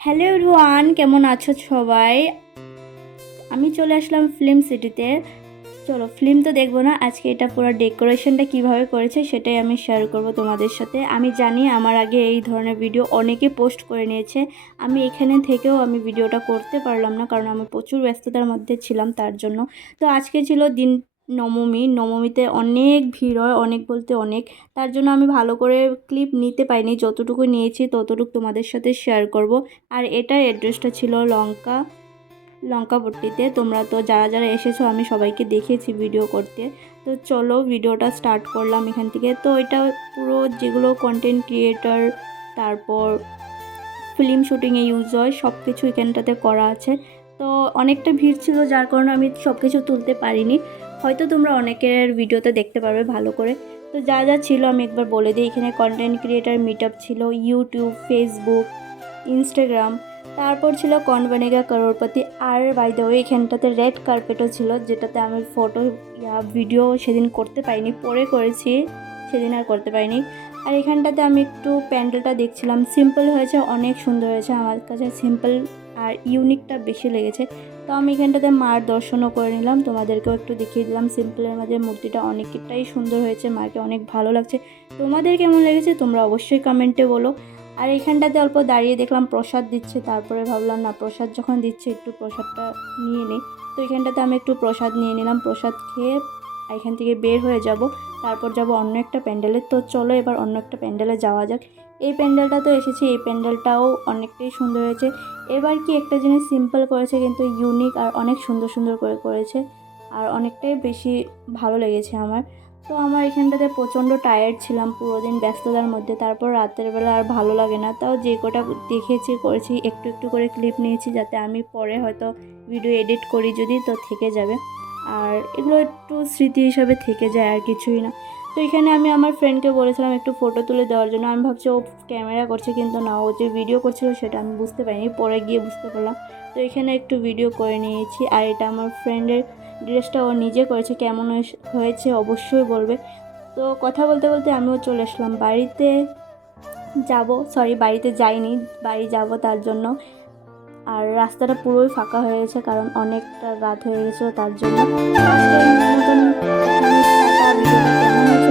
Hello everyone, কেমন আছো সবাই? আমি চলে আসলাম ফিল্ম সিটিতে। চলো, ফিল্ম তো দেখবো না আজকে, এটা পুরো ডেকোরেশনটা কিভাবে করেছে সেটাই আমি শেয়ার করব তোমাদের সাথে। আমি জানি আমার আগে এই ধরনের ভিডিও অনেকে পোস্ট করে নিয়েছে। আমি এখানে থেকেও আমি ভিডিওটা করতে পারলাম না, কারণ আমি প্রচুর ব্যস্ততার মধ্যে ছিলাম তার জন্য। তো আজকে ছিল দিন নবমীতে অনেক ভিড় হয়, অনেক বলতে অনেক। তার জন্য আমি ভালো করে ক্লিপ নিতে পাইনি, যতটুকু নিয়েছি ততটুকু তোমাদের সাথে শেয়ার করব। আর এটার অ্যাড্রেসটা ছিল লঙ্কাপট্টিতে। তোমরা তো যারা যারা এসেছো আমি সবাইকে দেখেছি ভিডিও করতে। তো চলো ভিডিওটা স্টার্ট করলাম এখান থেকে। তো এটা পুরো যেগুলো কন্টেন্ট ক্রিয়েটার, তারপর ফিল্ম শুটিংয়ে ইউজ হয় সব কিছু এখানটাতে করা আছে। তো অনেকটা ভিড় ছিল, যার কারণে আমি সব কিছু তুলতে পারিনি। হয়তো তোমরা অনেকের ভিডিওতে দেখতে পারবে ভালো করে। তো যা যা ছিল আমি একবার বলে দিই। এখানে কন্টেন্ট ক্রিয়েটার মিট আপ ছিল, ইউটিউব, ফেসবুক, ইনস্টাগ্রাম, তারপর ছিল কौन बनेगा करोड़पति। আর বাই দ্য ওয়ে এখানটাতে রেড কার্পেটও ছিল, যেটাতে আমি ফটো ভিডিও সেদিন করতে পারিনি, পরে করেছি, সেদিন আর করতে পারিনি। আর এখানটাতে আমি একটু প্যান্ডেলটা দেখছিলাম, সিম্পল হয়েছে, অনেক সুন্দর হয়েছে। আমার কাছে সিম্পল আর ইউনিকটা বেশি লেগেছে। তো আমি এখানটাতে মার দর্শনও করে নিলাম, তোমাদেরকেও একটু দেখিয়ে দিলাম। সিম্পলের মাঝে মূর্তিটা অনেকটাই সুন্দর হয়েছে, মাকে অনেক ভালো লাগছে। তোমাদের কেমন লেগেছে তোমরা অবশ্যই কমেন্টে বলো। আর এখানটাতে অল্প দাঁড়িয়ে দেখলাম প্রসাদ দিচ্ছে, তারপরে ভাবলাম না, প্রসাদ যখন দিচ্ছে একটু প্রসাদটা নিয়ে নিই। তো এখানটাতে আমি একটু প্রসাদ নিয়ে নিলাম, প্রসাদ খেয়ে এখান থেকে বের হয়ে যাব। তারপর যাব অন্য একটা প্যান্ডেলে। তো চলো এবার অন্য একটা প্যান্ডেলে যাওয়া যাক। এই প্যান্ডেলটা তো এসেছি, এই প্যান্ডেলটাও অনেকটাই সুন্দর হয়েছে। এবার কি একটা জিনিস সিম্পল করেছে কিন্তু ইউনিক আর অনেক সুন্দর সুন্দর করে করেছে, আর অনেকটাই বেশি ভালো লেগেছে আমার। তো আমার এখানটাতে প্রচণ্ড টায়ার্ড ছিলাম পুরো দিন ব্যস্ততার মধ্যে। তারপর রাতের বেলা আর ভালো লাগে না, তাও যে কটা দেখেছি করেছি, একটু একটু করে ক্লিপ নিয়েছি, যাতে আমি পরে হয়তো ভিডিও এডিট করি যদি, তো থেকে যাবে। আর এগুলো একটু স্মৃতি হিসাবে থেকে যায়, আর কিছুই না। তো এখানে আমি আমার ফ্রেন্ডকে বলেছিলাম একটু ফটো তুলে দেওয়ার জন্য। আমি ভাবছি ও ক্যামেরা করছে, কিন্তু না, ও যে ভিডিও করছিল সেটা আমি বুঝতে পারিনি, পরে গিয়ে বুঝতে পারলাম। তো এখানে একটু ভিডিও করে নিয়েছি। আর এটা আমার ফ্রেন্ডের ড্রেসটা ও নিজে করেছে, কেমন হয়েছে অবশ্যই বলবে। তো কথা বলতে বলতে আমিও চলে আসলাম বাড়িতে। বাড়িতে যাইনি, বাড়ি যাব তার জন্য। আর রাস্তাটা পুরোই ফাঁকা হয়ে গেছে, কারণ অনেকটা রাত হয়ে গেছিলো তার জন্য। আজকের মতন এখানেই টাটা। ভিডিওটা কেমন হয়েছে